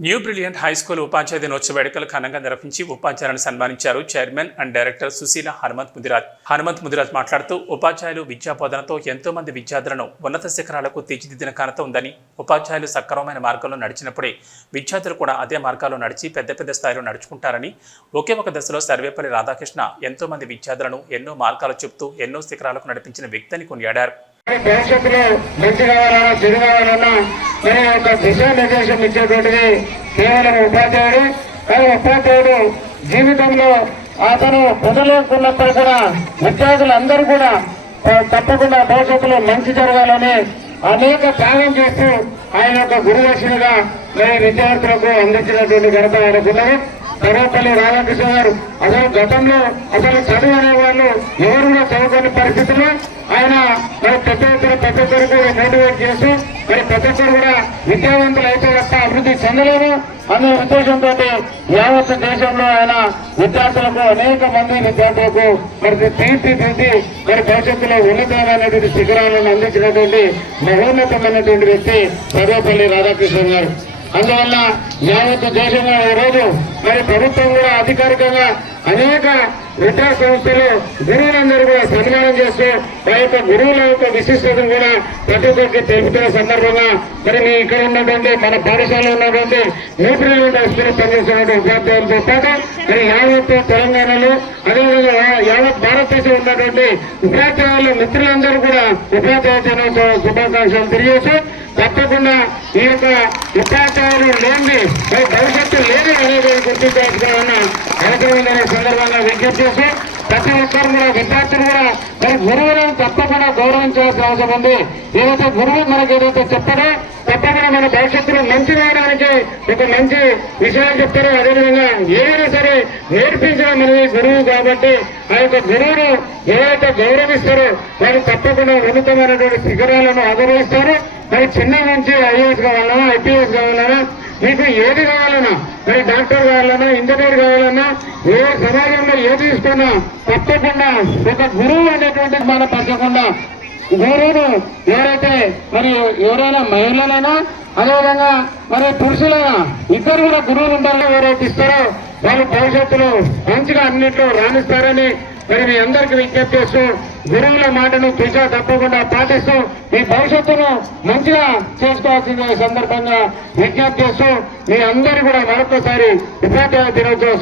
New brilliant high school ఉపాధ్యాయ దినోత్సవ వేడుకలు ఘనంగా నిర్వహించి ఉపాధ్యాయులను సన్మానించారు chairman and director Sushila Hanumanth Mudiraj మాట్లాడుతూ ఉపాధ్యాయులు విద్యా బోధనతో ఎంతో మంది విద్యార్థులను ఉన్నత శిఖరాలకు తీర్చిదిద్దిన ఘనత ఉందని, ఉపాధ్యాయులు సక్రమమైన మార్గంలో నడిచినప్పుడే విద్యార్థులు కూడా అదే మార్గాల్లో నడిచి పెద్ద స్థాయిలో నడుచుకుంటారని, ఒకే ఒక దశలో సర్వేపల్లి రాధాకృష్ణ ఎంతో మంది విద్యార్థులను ఎన్నో మార్గాలు చూపుతూ ఎన్నో శిఖరాలకు నడిపించిన వ్యక్తిని కొనియాడారు. భవిష్యత్తులో మంచి కావాలన్నా చెడు కావాలన్నా మరి ఒక దిశానిర్దేశం ఇచ్చేటువంటిది కేవలం ఉపాధ్యాయుడు. కానీ ఉపాధ్యాయుడు జీవితంలో అతను వదలేకున్నప్పుడు కూడా విద్యార్థులందరూ కూడా తప్పకుండా భవిష్యత్తులో మంచి జరగాలని అనేక త్యాగం చేస్తూ ఆయన యొక్క గురుదక్షిణగా మరి విద్యార్థులకు అందించినటువంటి ఘనత ఆయనకున్నది. సర్వేపల్లి రాధాకృష్ణ గారు అసలు గతంలో చదువు అనే వాళ్ళు ఎవరు కూడా చదువుకునే పరిస్థితుల్లో ఆయన మరి ప్రతి ఒక్కరికి మోటివేట్ చేస్తూ మరి ప్రతి ఒక్కరు కూడా విద్యావంతులు అయితే తప్ప అభివృద్ధి చెందలేము అనే ఉద్దేశంతో యావత్ దేశంలో ఆయన విద్యార్థులకు అనేక మంది విద్యార్థులకు మరి తీర్చిదిద్ది మరి భవిష్యత్తులో ఉన్నతమైనటువంటి శిఖరాలను అందించినటువంటి మహోన్నతమైనటువంటి వ్యక్తి సర్వేపల్లి రాధాకృష్ణ గారు. అందువల్ల యావత్ దేశంలో ఈరోజు మరి ప్రభుత్వం కూడా అధికారికంగా అనేక విద్యా సంస్థలు గురువులందరూ కూడా సన్మానం చేస్తూ ఆ యొక్క గురువుల యొక్క విశిష్టతను కూడా ప్రతి ఒక్కరికి తెలుపుతున్న సందర్భంగా మరి మీ ఇక్కడ ఉన్నటువంటి మన పాఠశాలలో ఉన్నటువంటి న్యూట్రియంట్ హైస్కూల్ పనిచేస్తున్న ఉపాధ్యాయులతో పాటు మరి యావత్ తెలంగాణలో అదేవిధంగా యావత్ భారతదేశం ఉన్నటువంటి ఉపాధ్యాయుల మిత్రులందరూ కూడా ఉపాధ్యాయ దినోత్సవ శుభాకాంక్షలు తెలియజేస్తూ తప్పకుండా ఈ యొక్క ఉపాధ్యాయులు లేని భవిష్యత్తు లేదు అనేది గుర్తించాల్సిన అవసరమైన సందర్భంగా విజ్ఞప్తి చేసి ప్రతి ఒక్కరు కూడా విద్యార్థులు కూడా మరి గురువులను తప్పకుండా గౌరవించాల్సిన అవసరం ఉంది. ఏదైతే గురువు మనకి ఏదైతే చెప్పారో తప్పకుండా మన భవిష్యత్తులో మంచి రావడానికి ఒక మంచి విషయాలు చెప్తారో అదేవిధంగా ఏదైనా సరే నేర్పించడం అనేది గురువు కాబట్టి ఆ యొక్క గురువును ఏదైతే గౌరవిస్తారో వారు తప్పకుండా ఉన్నతమైనటువంటి శిఖరాలను ఆదరిస్తారు. మరి చిన్న నుంచి ఐఏఎస్ కావాలన్నా ఐపీఎస్ కావాలన్నా మీకు ఏది కావాలన్నా మరి డాక్టర్ కావాలన్నా ఇంజనీర్ కావాలన్నా ఏ సమాజంలో ఏది తీసుకున్నా తప్పకుండా ఒక గురువు అనేటువంటిది మన పచ్చకుండా గురువును ఎవరైతే మరి ఎవరైనా మహిళలైనా అదేవిధంగా మరి పురుషులైనా ఇద్దరు కూడా గురువులు ఉంటారని ఎవరైతే ఇస్తారో వాళ్ళు భవిష్యత్తులో మంచిగా అన్నింటిలో రాణిస్తారని మరి మీ అందరికీ విజ్ఞప్తి చేస్తూ గురువుల మాటను తుషా తప్పకుండా పాటిస్తూ మీ భవిష్యత్తును మంచిగా చేసుకోవాల్సిన సందర్భంగా విజ్ఞప్తి చేస్తూ మీ అందరూ కూడా మరొకసారి ఉపాధ్యాయ దినోత్సవ